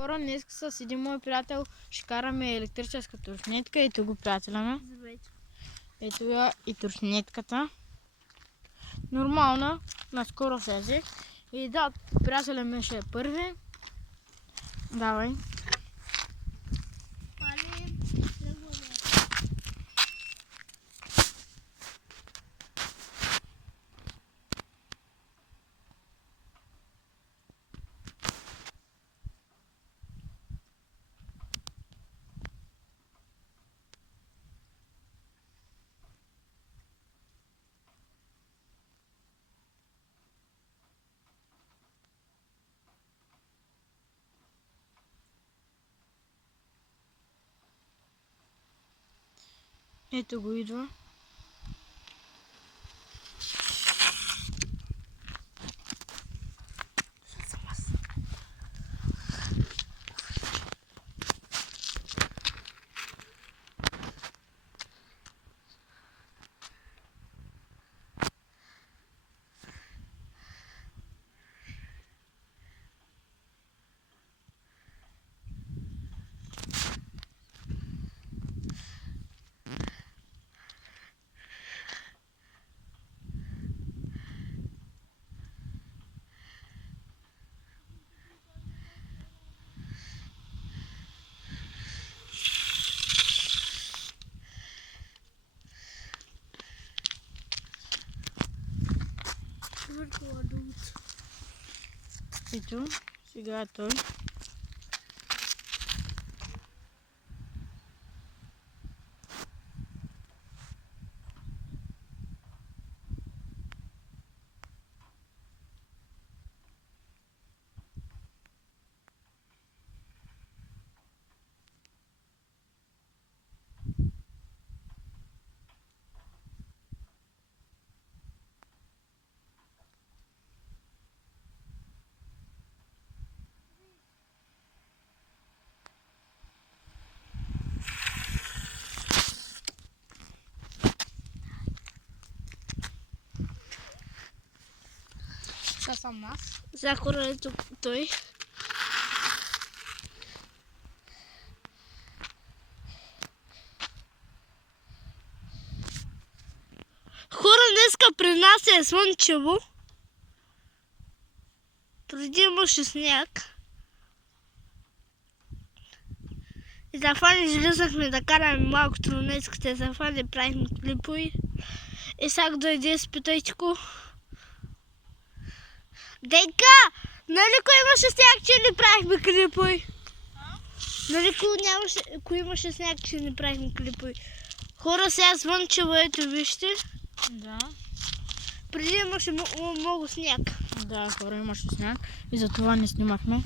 Хора, днес с един мой приятел ще караме електрическа трошнетка. Ето го приятеля ми. Ето я и трошнетката. Нормална, наскоро се взех. И да, приятеля ми ще е първи. Давай. Ето го идва. Ето, сега е той. Съм аз. Захора е тук той. Хора, днеска при нас е слънчево. Преди имаше сняг. И за фани излизахме да караме малко тронецките, за фани правихме клипови. И сега дойде с питайчко. Денка, нали ако имаше сняг, че не правихме клипови? Нали ако имаше сняг, че не правихме клипови? Хора, сега слънчево, ето вижте. Да. Преди имаше много сняг. Да, хора, имаше сняг и затова не снимахме.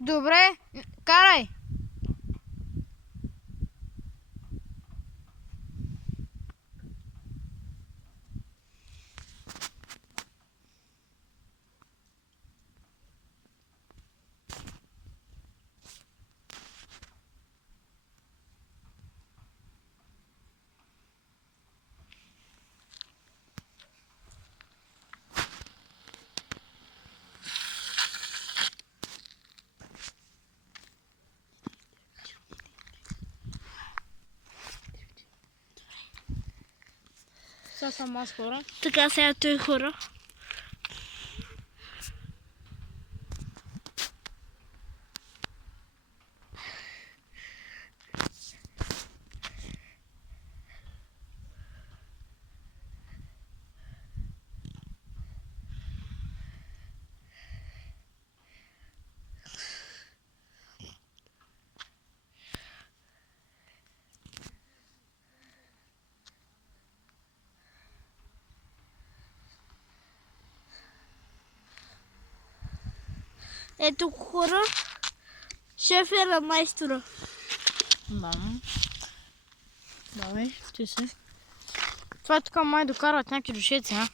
Добре, карай! Сега съм аз, хора. Така сега той хора. Ето хора, шеф е на майстора. Да. Давай, ти си. Това тук май докарват някакви душеци, а?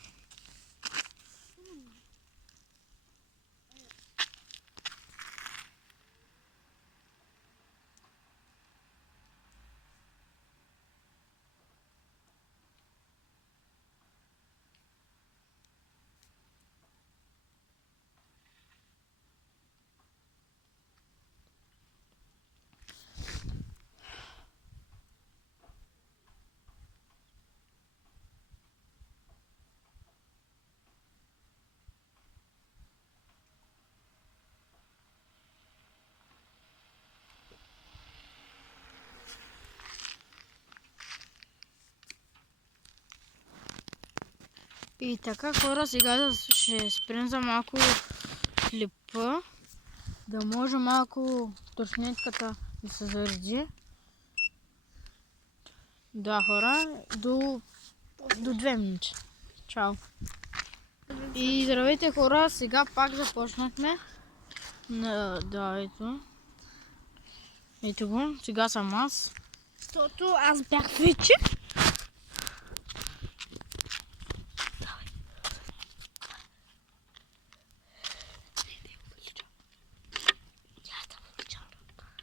И така, хора, сега ще спрем за малко клипа, да може малко туршнетката да се зареди. Да, хора, до 2 минути. Чао. И здравейте, хора, сега пак започнахме. Да, ето. Ето го, сега съм аз. Защото аз бях вече.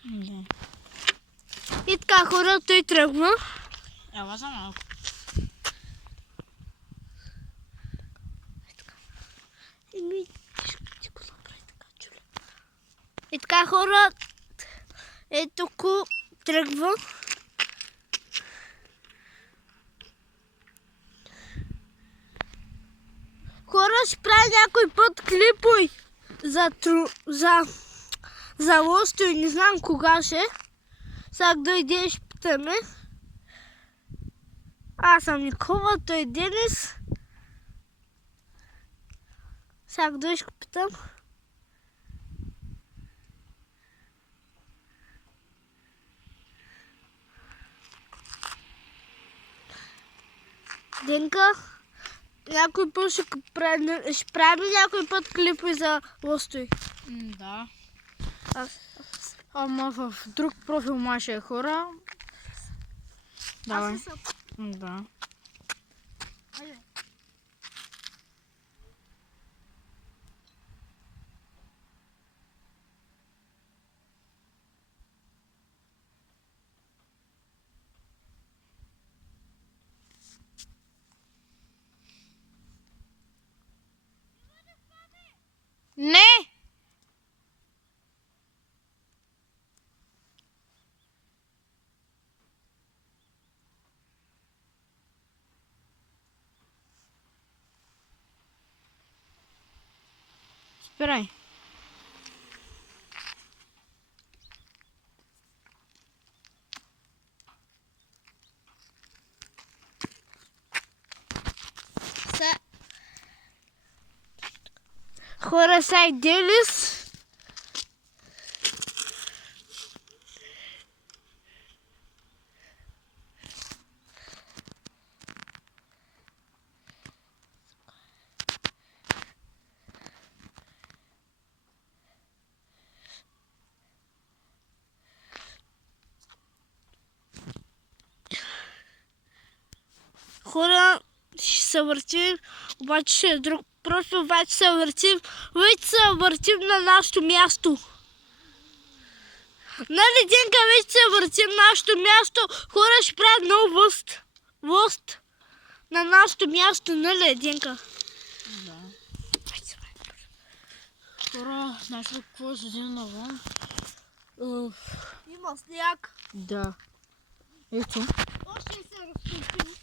Да. И така, хора, той тръгна. Ела за малко. И така, хора, ето ко тръгва. Хора, ще прави някой път клипове за лосто и не знам кога ще. Сега дойде, ще питаме. Аз съм Никола, той е Денис. Сега дойде, ще питам. Денка, някой път ще правим някой път клипове за лостой. Да. Ама в друг профил маше е, хора. Давай. Аз съм. Да. Не! Спирай. Хора, сега и Денис. Хора, ще се въртим, обаче ще е друг профил, вече се въртим на нашето място. Нали, Денка, вече се въртим на нашето място, хора, ще правят много лост на нашето място, нали, Денка? Да. Хора, знаеш ли какво е седи навън? Има сняг. Да. Ето. Още се разтопим.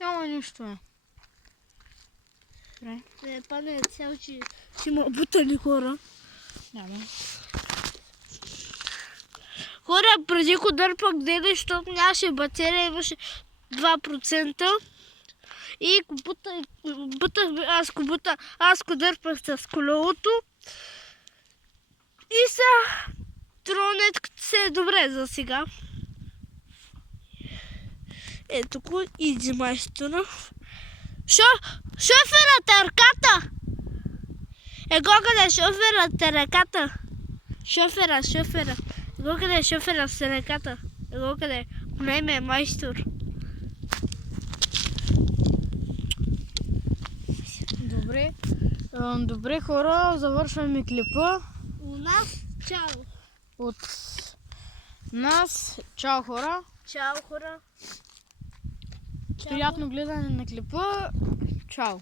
Няма нищо е. Спрей. Не, пане, цял, че има бутали хора. Няма. Хора, преди го дърпах дели, защото нямаше батерия, имаше 2%. И аз го дърпах с колелото. И са тронетката се е добре за сега. Ето го, иди майстора. Шоферът е ръката! Его къде е шоферът е ръката? Шофера. Его къде е шоферът с ръката? Его къде е? Големия майстор. Добре. Добре, хора, завършваме клипа. У нас чао. От нас чао, хора. Чао, хора. Приятно гледане на клипа. Чао.